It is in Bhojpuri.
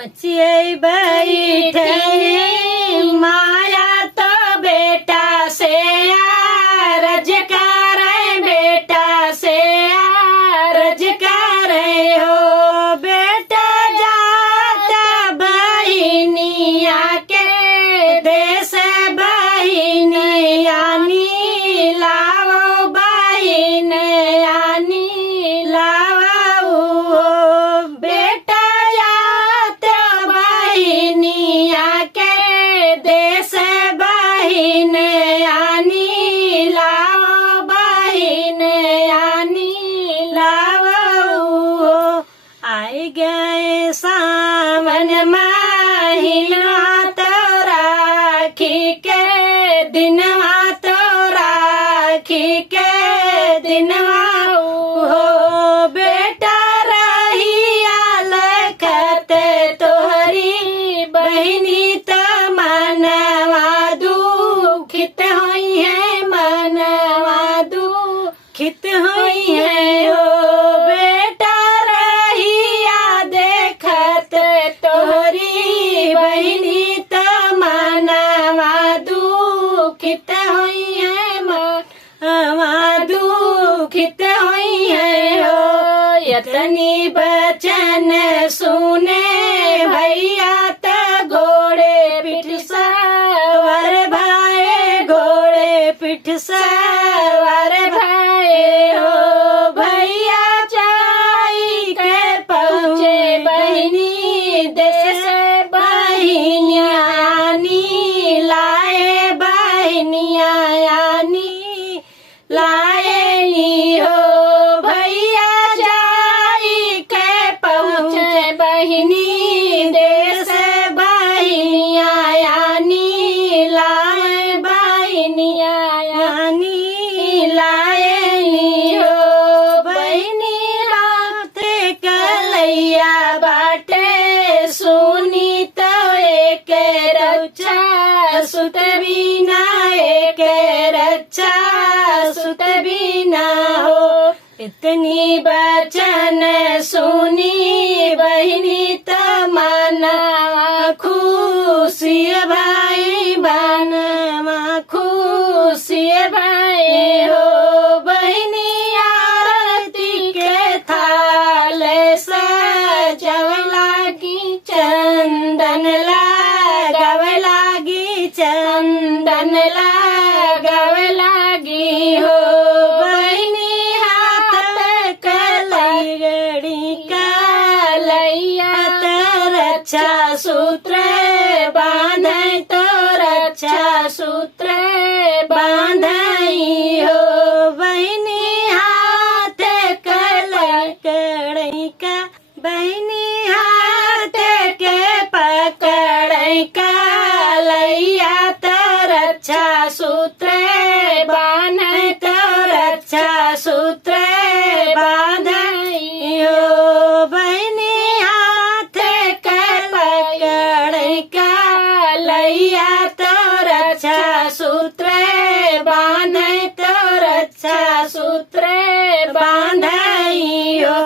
मचिए बैठे माया तो बेटा से रज कर बेटा से रज कर हो बेटा जाता बहिनिया के देश बहिनिया नी लाओ बहिन आनी लाओ बेटा जाता बहिनिया के देश बहिन आनी लाओ बहिन आनी लाओ आई गए सावन महीना तो राखी के दिनवा तो राखी के दिनवा हो बेटा रहिया लखत तोहरी बहिनी त मनवा दुखित होई है मनवा दुखित होई है हो बेटा रहिया देखत तोहरी बहिनी त मनवा दुखित होई है मनवा दुखित होई है हो यतनी बचन सुने भैया त घोड़े पिठ सवार भाई घोड़े पिठ सवार भाई हो भैया चाई के पहुँचे बहिनी देश बहिनियानी लाए बहिनियानी लाएनी हो भैया जाई के पहुँचे बहिनी देश बहिनियानी लाए बहिनियानी लाएनी हो बहिनी रात कलैया बाटे सुनी तो एक रक्षा सुत बिना एक रक्षा सुत बिना हो इतनी बचन सुनी बहिनी त मनवा खुशी भाई बनवा खुशी भाई हो बहिनी आरती के थाल सजव लागी चंदन लगाव लागी चंदन लगाव लागी हो बहिनी हाथ कलगड़ी कलैया त रक्षा सूत्र बांध तो रक्षा सूत्र बांधई हो बहिनी हाथ कलगड़ी का बहिनी हाथ के पकड़ कलैया त रक्षा सूत्र बांध तो रक्षा सूत्र बांधई हो बहिनी हाथ पकड़ कलैया तो रक्षा सूत्र बांध तो रक्षा सूत्र बांधई हो